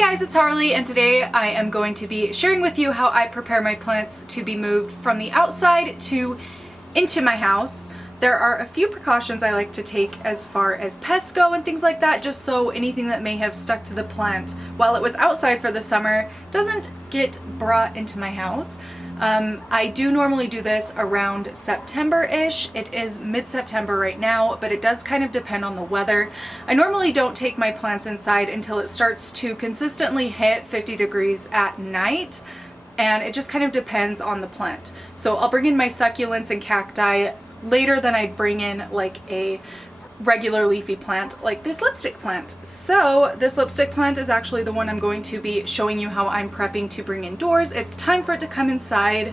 guys, it's Harley, and today I am going to be sharing with you how I prepare my plants to be moved from the outside to into my house. There are a few precautions I like to take as far as pests go and things like that, just so anything that may have stuck to the plant while it was outside for the summer doesn't get brought into my house. I do normally do this around September-ish. It is mid-September right now, but it does kind of depend on the weather. I normally don't take my plants inside until it starts to consistently hit 50 degrees at night, and it just kind of depends on the plant. So I'll bring in my succulents and cacti later than I'd bring in like a regular leafy plant like this lipstick plant. So this lipstick plant is actually the one I'm going to be showing you how I'm prepping to bring indoors. It's time for it to come inside.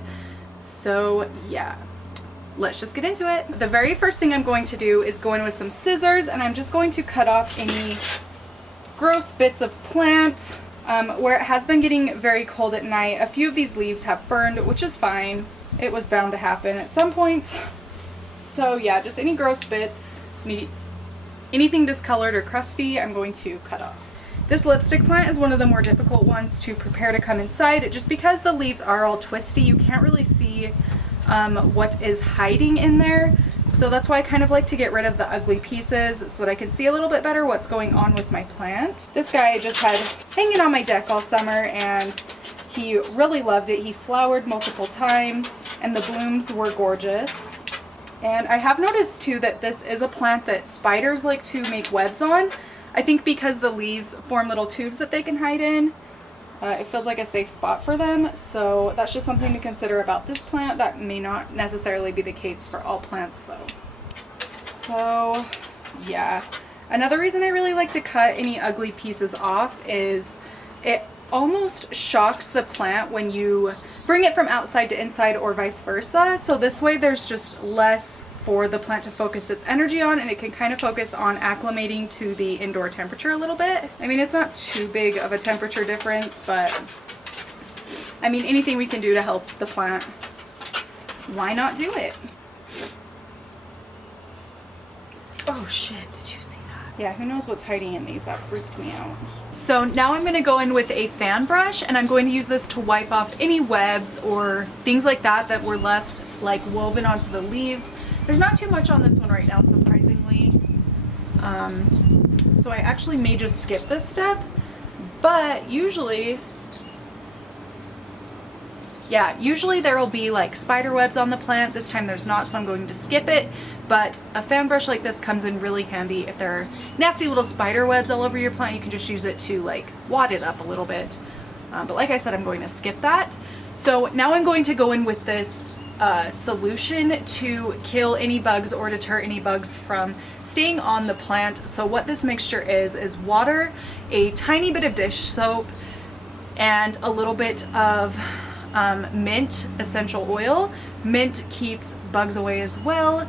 So yeah, let's just get into it. The very first thing I'm going to do is go in with some scissors, and I'm just going to cut off any gross bits of plant. Where it has been getting very cold at night, a few of these leaves have burned, which is fine. It was bound to happen at some point. So yeah, just any gross bits, anything discolored or crusty, I'm going to cut off. This lipstick plant is one of the more difficult ones to prepare to come inside, just because the leaves are all twisty. You can't really see what is hiding in there. So that's why I kind of like to get rid of the ugly pieces so that I can see a little bit better what's going on with my plant. This guy I just had hanging on my deck all summer, and he really loved it. He flowered multiple times and the blooms were gorgeous. And I have noticed too that this is a plant that spiders like to make webs on. I think because the leaves form little tubes that they can hide in. It feels like a safe spot for them. So that's just something to consider about this plant. That may not necessarily be the case for all plants though. So yeah. Another reason I really like to cut any ugly pieces off is it almost shocks the plant when you bring it from outside to inside or vice versa. So this way there's just less for the plant to focus its energy on, and it can kind of focus on acclimating to the indoor temperature a little bit. I mean, it's not too big of a temperature difference, but I mean, anything we can do to help the plant, why not do it? Oh shit, did you see that? Yeah, who knows what's hiding in these? That freaked me out. So now I'm going to go in with a fan brush, and I'm going to use this to wipe off any webs or things like that that were left like woven onto the leaves. There's not too much on this one right now, surprisingly. So I actually may just skip this step, but usually there will be like spider webs on the plant. This time there's not, so I'm going to skip it. But a fan brush like this comes in really handy if there are nasty little spider webs all over your plant. You can just use it to like wad it up a little bit. But like I said, I'm going to skip that. So now I'm going to go in with this solution to kill any bugs or deter any bugs from staying on the plant. So what this mixture is water, a tiny bit of dish soap, and a little bit of mint essential oil. Mint keeps bugs away as well.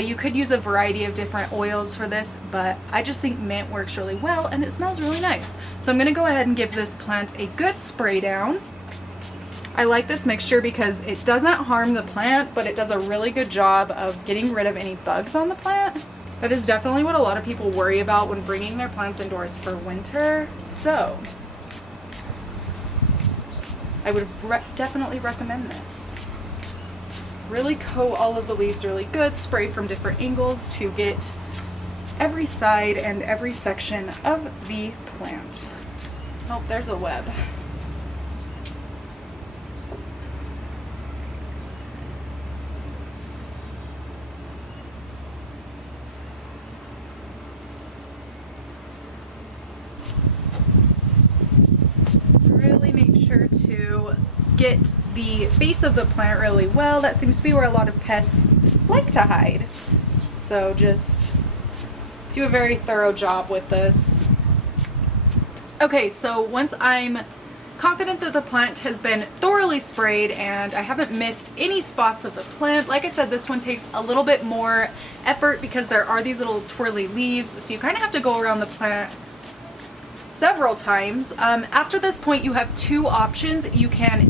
You could use a variety of different oils for this, but I just think mint works really well and it smells really nice. So I'm going to go ahead and give this plant a good spray down. I like this mixture because it doesn't harm the plant, but it does a really good job of getting rid of any bugs on the plant. That is definitely what a lot of people worry about when bringing their plants indoors for winter. So I would definitely recommend this. Really coat all of the leaves really good, spray from different angles to get every side and every section of the plant. Oh, there's a web. Really make sure to get the base of the plant really well. That seems to be where a lot of pests like to hide. So just do a very thorough job with this. Okay, so once I'm confident that the plant has been thoroughly sprayed and I haven't missed any spots of the plant, like I said, this one takes a little bit more effort because there are these little twirly leaves, so you kind of have to go around the plant several times. After this point you have two options. You can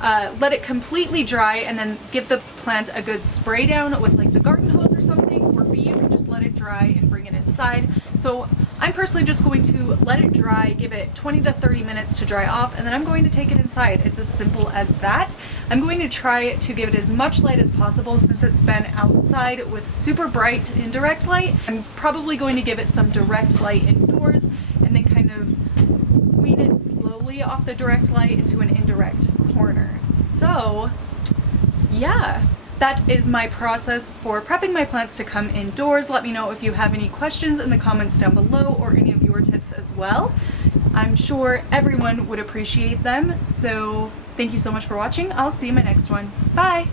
let it completely dry and then give the plant a good spray down with like the garden hose or something, or B, you can just let it dry and bring it inside. So I'm personally just going to let it dry, give it 20 to 30 minutes to dry off, and then I'm going to take it inside. It's as simple as that. I'm going to try to give it as much light as possible since it's been outside with super bright indirect light. I'm probably going to give it some direct light indoors and then kind of wean it slowly off the direct light into an indirect corner. So yeah, that is my process for prepping my plants to come indoors. Let me know if you have any questions in the comments down below or any of your tips as well. I'm sure everyone would appreciate them. So thank you so much for watching. I'll see you in my next one. Bye!